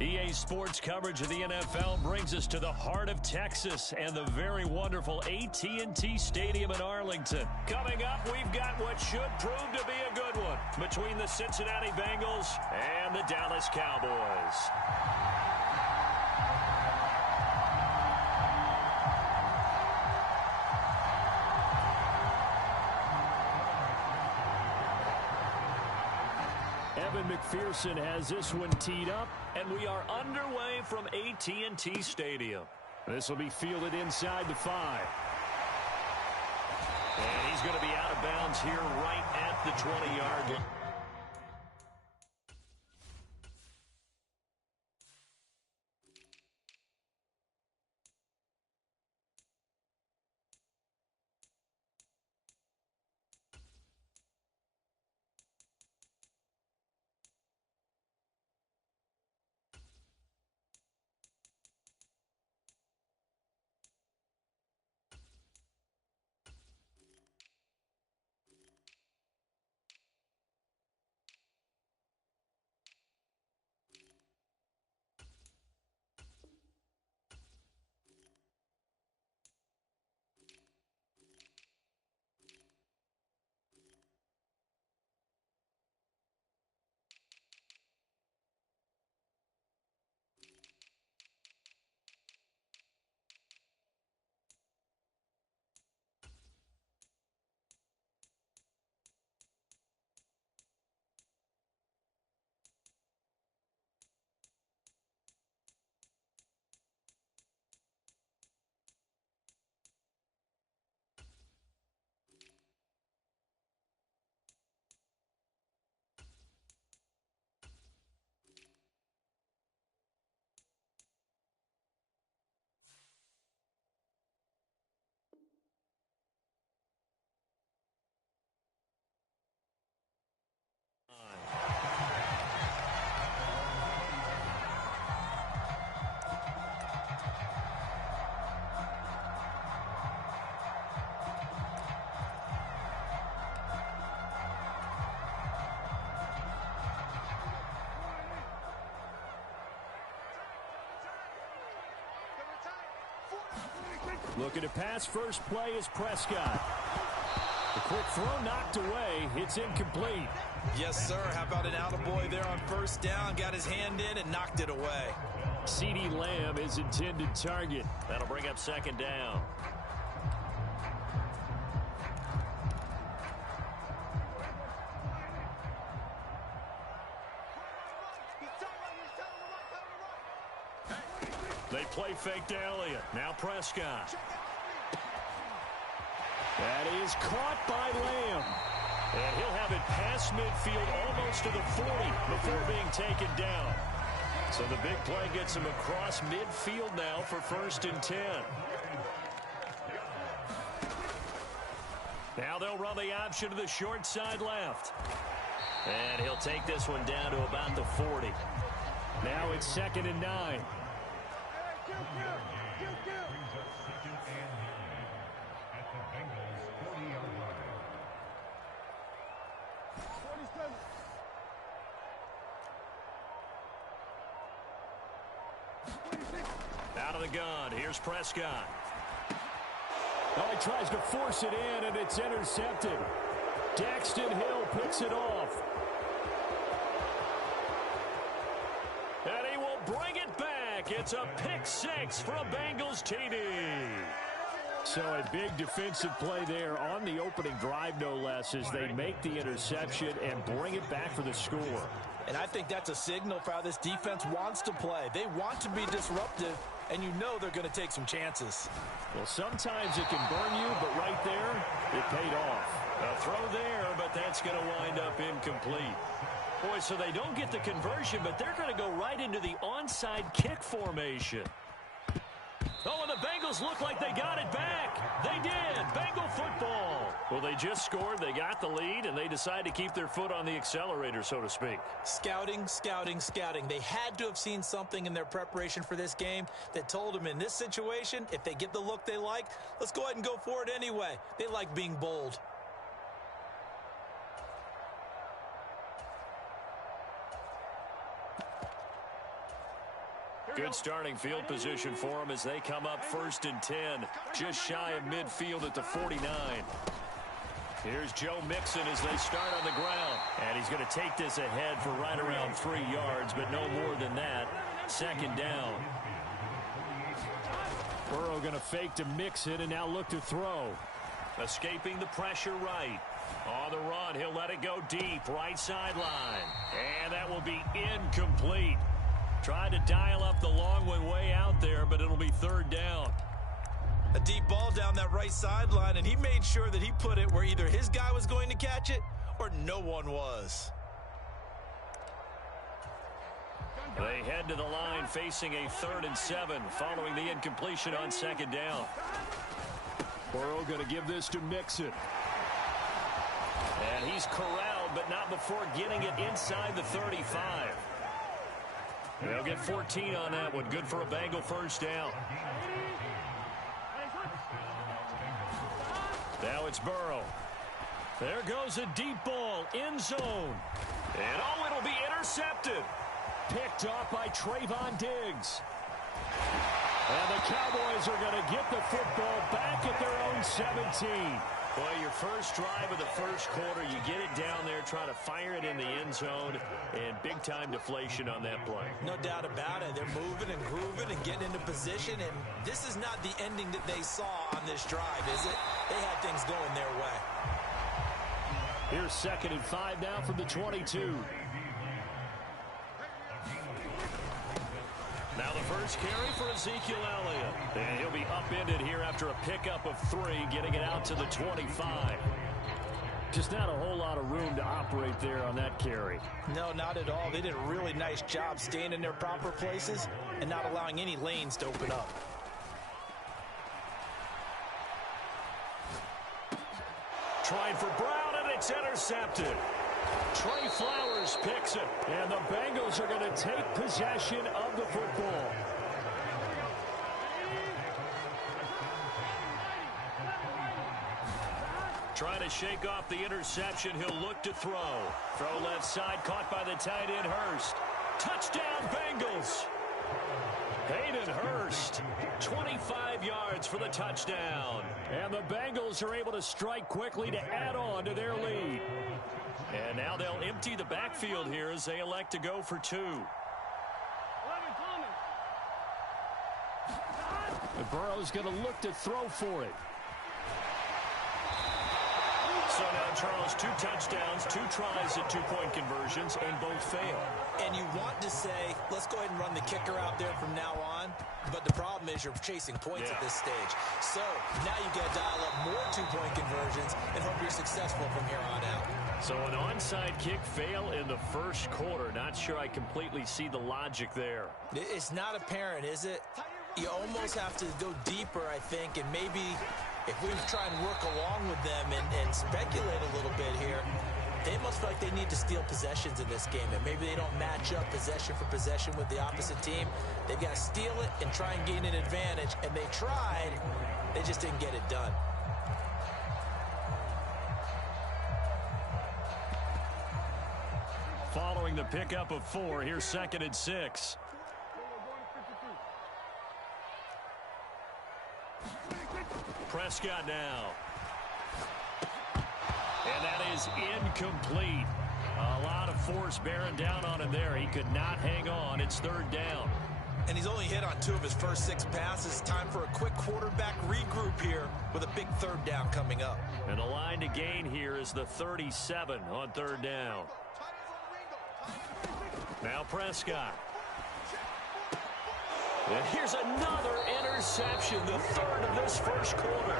EA Sports coverage of the NFL brings us to the heart of Texas and the very wonderful AT&T Stadium in Arlington. Coming up, we've got what should prove to be a good one between the Cincinnati Bengals and the Dallas Cowboys. Evan McPherson has this one teed up, and we are underway from AT&T Stadium. This will be fielded inside the 5. And he's going to be out of bounds here right at the 20-yard line. Looking to pass first play is Prescott. The quick throw knocked away. It's incomplete. Yes, sir. How about an attaboy there on first down? Got his hand in and knocked it away. CeeDee Lamb is intended target. That'll bring up second down. They play fake to Elliott. Now Prescott. That is caught by Lamb. And he'll have it past midfield almost to the 40 before being taken down. So the big play gets him across midfield now for 1st and 10. Now they'll run the option to the short side left. And he'll take this one down to about the 40. Now it's 2nd and 9. Out of the gun, here's Prescott. Oh, he tries to force it in, and it's intercepted. Daxton Hill picks it off. And he will bring it back. It's a pick 6 for a Bengals TD. So a big defensive play there on the opening drive, no less, as they make the interception and bring it back for the score. And I think that's a signal for how this defense wants to play. They want to be disruptive, and you know they're going to take some chances. Well, sometimes it can burn you, but right there, it paid off. A throw there, but that's going to wind up incomplete. Boy, so they don't get the conversion, but they're going to go right into the onside kick formation. Oh, and the Bengals look like they got it back. They did. Bengal football. Well, they just scored. They got the lead, and they decide to keep their foot on the accelerator, so to speak. Scouting, scouting, scouting. They had to have seen something in their preparation for this game that told them in this situation, if they get the look they like, let's go ahead and go for it anyway. They like being bold. Good starting field position for them as they come up 1st and 10. Just shy of midfield at the 49. Here's Joe Mixon as they start on the ground. And he's going to take this ahead for right around 3 yards, but no more than that. 2nd down. Burrow going to fake to Mixon and now look to throw. Escaping the pressure right. On the run, he'll let it go deep. Right sideline. And that will be incomplete. Tried to dial up the long one way out there, but it'll be 3rd down. A deep ball down that right sideline, and he made sure that he put it where either his guy was going to catch it or no one was. They head to the line facing a 3rd and 7 following the incompletion on 2nd down. Burrow going to give this to Mixon. And he's corralled, but not before getting it inside the 35. They'll get 14 on that one. Good for a Bengal 1st down. Now it's Burrow. There goes a deep ball, end zone. And oh, it'll be intercepted. Picked off by Trayvon Diggs. And the Cowboys are going to get the football back at their own 17. Well, your first drive of the first quarter, you get it down there, try to fire it in the end zone, and big-time deflation on that play. No doubt about it. They're moving and grooving and getting into position, and this is not the ending that they saw on this drive, is it? They had things going their way. Here's 2nd and 5 now from the 22. Now the first carry for Ezekiel Elliott. And he'll be upended here after a pickup of 3, getting it out to the 25. Just not a whole lot of room to operate there on that carry. No, not at all. They did a really nice job staying in their proper places and not allowing any lanes to open up. Trying for Brown, and it's intercepted. Trey Flowers picks it, and the Bengals are going to take possession of the football. Trying to shake off the interception. He'll look to throw. Throw left side, caught by the tight end Hurst. Touchdown Bengals. Hayden Hurst, 25 yards for the touchdown. And the Bengals are able to strike quickly to add on to their lead. And now they'll empty the backfield here as they elect to go for 2. And Burrow's going to look to throw for it. So now, Charles, 2 touchdowns, 2 tries at 2-point conversions, and both fail. And you want to say, let's go ahead and run the kicker out there from now on. But the problem is you're chasing points at this stage. So now you got to dial up more 2-point conversions and hope you're successful from here on out. So an onside kick fail in the first quarter. Not sure I completely see the logic there. It's not apparent, is it? You almost have to go deeper, I think, and maybe if we try and work along with them and speculate a little bit here, they must feel like they need to steal possessions in this game, and maybe they don't match up possession for possession with the opposite team. They've got to steal it and try and gain an advantage, and they tried. They just didn't get it done. Following the pickup of 4, here's 2nd and 6. Prescott now. And that is incomplete. A lot of force bearing down on him there. He could not hang on. It's 3rd down. And he's only hit on 2 of his first 6 passes. Time for a quick quarterback regroup here with a big 3rd down coming up. And the line to gain here is the 37 on 3rd down. Now Prescott. And here's another interception, the 3rd of this first quarter.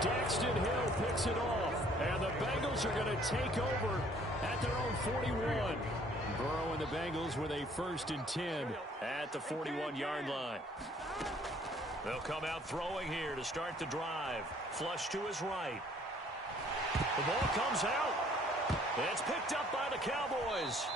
Daxton Hill picks it off, and the Bengals are going to take over at their own 41. Burrow and the Bengals with a 1st and 10 at the 41-yard line. They'll come out throwing here to start the drive. Flush to his right. The ball comes out. It's picked up by the Cowboys.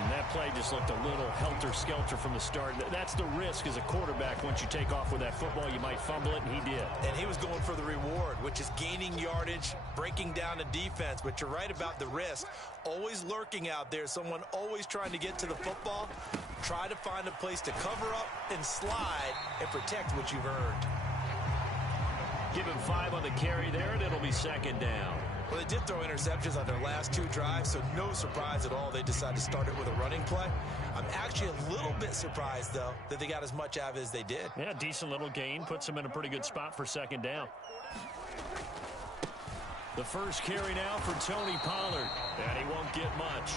And that play just looked a little helter-skelter from the start. That's the risk as a quarterback. Once you take off with that football, you might fumble it, and he did. And he was going for the reward, which is gaining yardage, breaking down the defense. But you're right about the risk. Always lurking out there, someone always trying to get to the football. Try to find a place to cover up and slide and protect what you've earned. Give him 5 on the carry there, and it'll be second down. Well, they did throw interceptions on their last 2 drives, so no surprise at all they decided to start it with a running play. I'm actually a little bit surprised, though, that they got as much out of it as they did. Yeah, decent little gain. Puts them in a pretty good spot for second down. The first carry now for Tony Pollard. And he won't get much.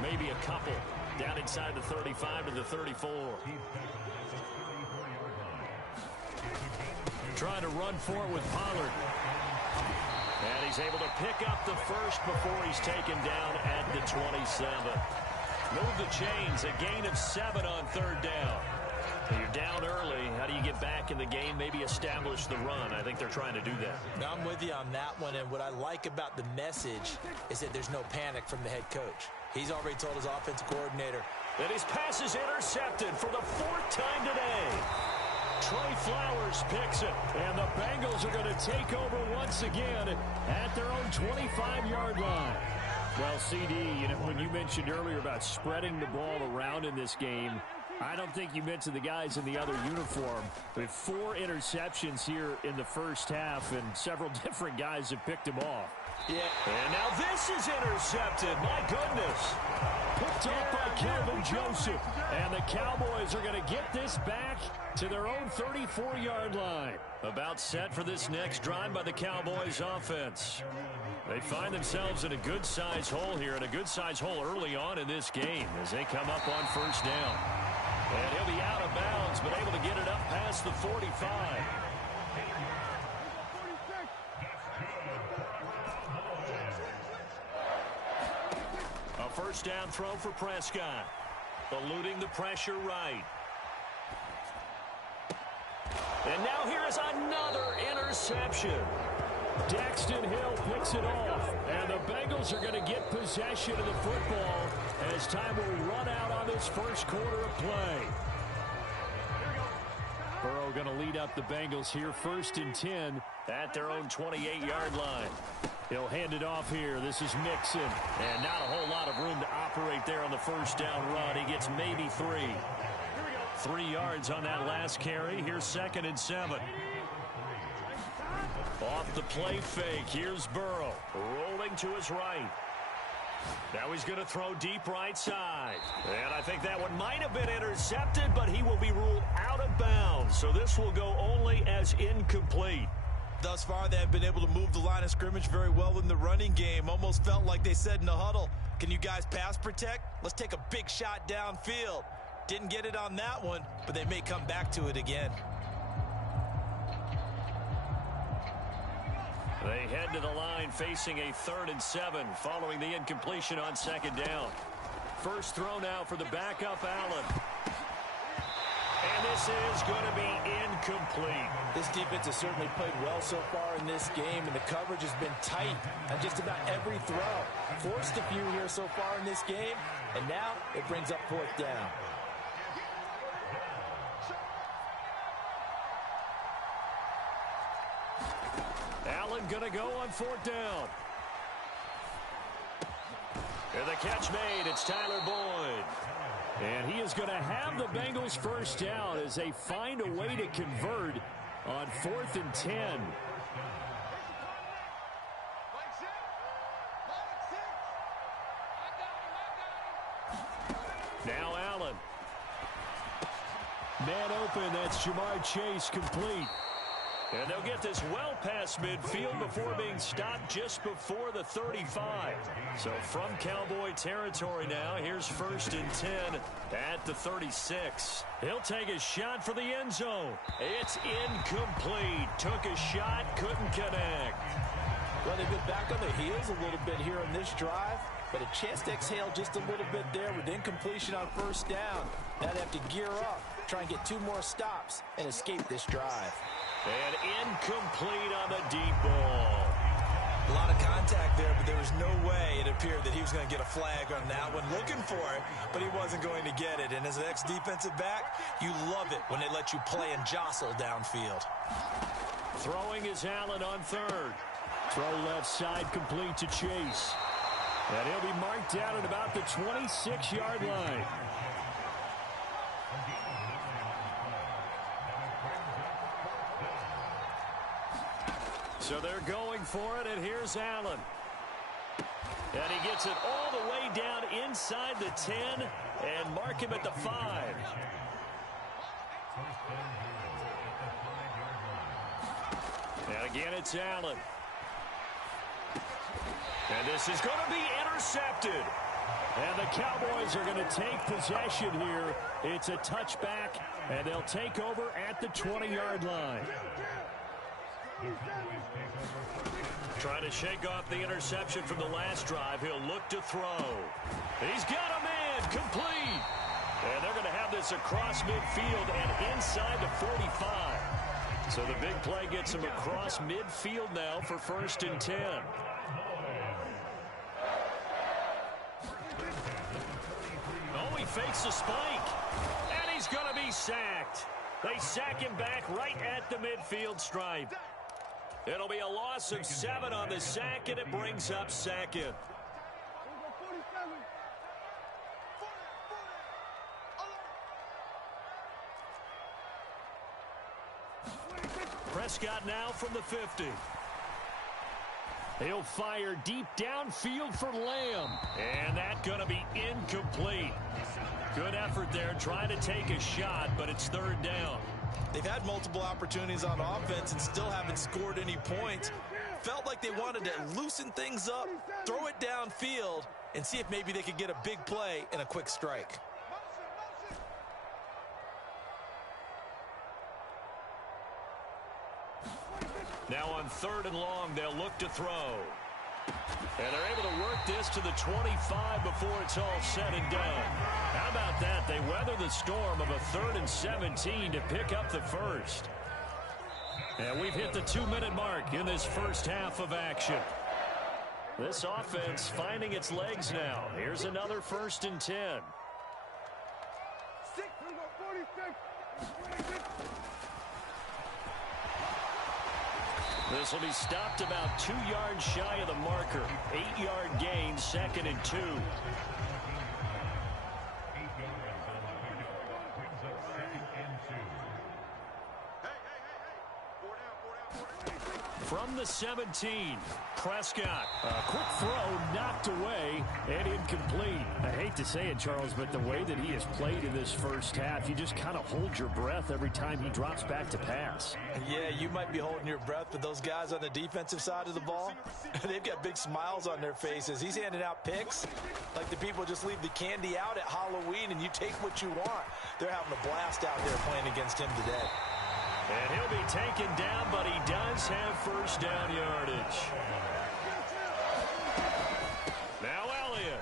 Maybe a couple. Down inside the 35 to the 34. Trying to run for it with Pollard. And he's able to pick up the first before he's taken down at the 27. Move the chains, a gain of 7 on third down. So you're down early. How do you get back in the game? Maybe establish the run. I think they're trying to do that. Now I'm with you on that one, and what I like about the message is that there's no panic from the head coach. He's already told his offensive coordinator that his pass is intercepted for the 4th time today. Trey Flowers picks it, and the Bengals are going to take over once again at their own 25-yard line. Well, CD, when you mentioned earlier about spreading the ball around in this game, I don't think you mentioned the guys in the other uniform. With 4 interceptions here in the first half, and several different guys have picked them off. Yeah. And now this is intercepted. My goodness. Picked up by Kelvin Joseph. And the Cowboys are going to get this back to their own 34-yard line. About set for this next drive by the Cowboys offense. They find themselves in a good-sized hole here, and a good-sized hole early on in this game as they come up on first down. And he'll be out of bounds, but able to get it up past the 45. First down throw for Prescott. Eluding the pressure right. And now here is another interception. Daxton Hill picks it off. And the Bengals are going to get possession of the football as time will run out on this first quarter of play. Burrow going to lead up the Bengals here, 1st and 10 at their own 28-yard line. He'll hand it off here. This is Mixon. And not a whole lot of room to operate there on the first down run. He gets maybe 3. 3 yards on that last carry. Here's 2nd and 7. Off the play fake. Here's Burrow. Rolling to his right. Now he's going to throw deep right side. And I think that one might have been intercepted, but he will be ruled out of bounds. So this will go only as incomplete. Thus far, they have been able to move the line of scrimmage very well in the running game. Almost felt like they said in the huddle, can you guys pass protect? Let's take a big shot downfield. Didn't get it on that one, but they may come back to it again. They head to the line facing a 3rd and 7 following the incompletion on 2nd down. First throw now for the backup Allen. And this is going to be incomplete. This defense has certainly played well so far in this game, and the coverage has been tight on just about every throw. Forced a few here so far in this game, and now it brings up 4th down. Allen going to go on 4th down. And the catch made. It's Tyler Boyd. And he is going to have the Bengals first down as they find a way to convert on 4th and 10. Now Allen. Man open. That's Jamar Chase complete. And they'll get this well past midfield before being stopped just before the 35. So from Cowboy territory now, here's 1st and 10 at the 36. He'll take a shot for the end zone. It's incomplete. Took a shot, couldn't connect. Well, they've been back on their heels a little bit here on this drive, but a chance to exhale just a little bit there with incompletion on 1st down. Now they have to gear up, try and get 2 more stops, and escape this drive. And incomplete on the deep ball. A lot of contact there but there was no way it appeared that he was going to get a flag on that one. Looking for it, but he wasn't going to get it. And as an ex-defensive back, you love it when they let you play and jostle downfield. Throwing is Allen on third. Throw left side complete to Chase. And he'll be marked down at about the 26-yard line. So they're going for it, and here's Allen. And he gets it all the way down inside the 10 and mark him at the 5. And again, it's Allen. And this is going to be intercepted. And the Cowboys are going to take possession here. It's a touchback, and they'll take over at the 20-yard line. Trying to shake off the interception from the last drive. He'll look to throw. He's got a man complete. And they're going to have this across midfield and inside the 45. So the big play gets him across midfield now for 1st and 10. Oh, he fakes a spike. And he's going to be sacked. They sack him back right at the midfield stripe. It'll be a loss of 7 on the sack, and it brings up 2nd. Prescott now from the 50. He'll fire deep downfield for Lamb. And that's going to be incomplete. Good effort there trying to take a shot, but it's 3rd down. They've had multiple opportunities on offense and still haven't scored any points. Felt like they wanted to loosen things up, throw it downfield, and see if maybe they could get a big play and a quick strike. Now on 3rd and long, they'll look to throw. And they're able to work this to the 25 before it's all said and done. How about that? They weather the storm of a 3rd and 17 to pick up the first. And we've hit the 2-minute mark in this first half of action. This offense finding its legs now. Here's another 1st and 10. This will be stopped about 2 yards shy of the marker. 8-yard gain, 2nd and 2. From the 17, Prescott. A quick throw knocked away and incomplete. I hate to say it, Charles, but the way that he has played in this first half, you just kind of hold your breath every time he drops back to pass. Yeah, you might be holding your breath, but those guys on the defensive side of the ball, they've got big smiles on their faces. He's handing out picks like the people just leave the candy out at Halloween and you take what you want. They're having a blast out there playing against him today. And he'll be taken down, but he does have 1st down yardage. Now Elliott.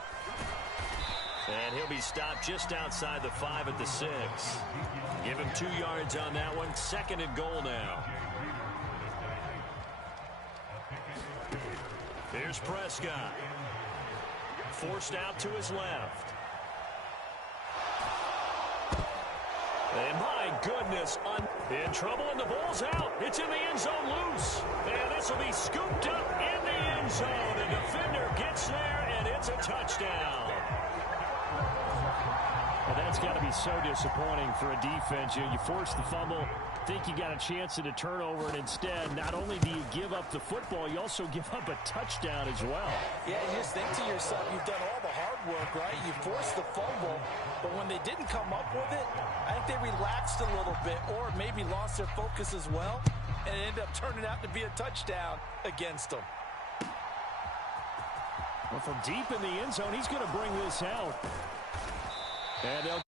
And he'll be stopped just outside the 5 at the 6. Give him 2 yards on that one. 2nd and goal now. Here's Prescott. Forced out to his left. And my goodness, in trouble, and the ball's out. It's in the end zone loose. And this will be scooped up in the end zone. The defender gets there, and it's a touchdown. Well, that's got to be so disappointing for a defense. You force the fumble, think you got a chance at a turnover, and instead, not only do you give up the football, you also give up a touchdown as well. Yeah, you just think to yourself, you've done all the hard work, right? You forced the fumble, but when they didn't come up with it, I think they relaxed a little bit or maybe lost their focus as well, and it ended up turning out to be a touchdown against them. Well, from deep in the end zone, he's going to bring this out. And they'll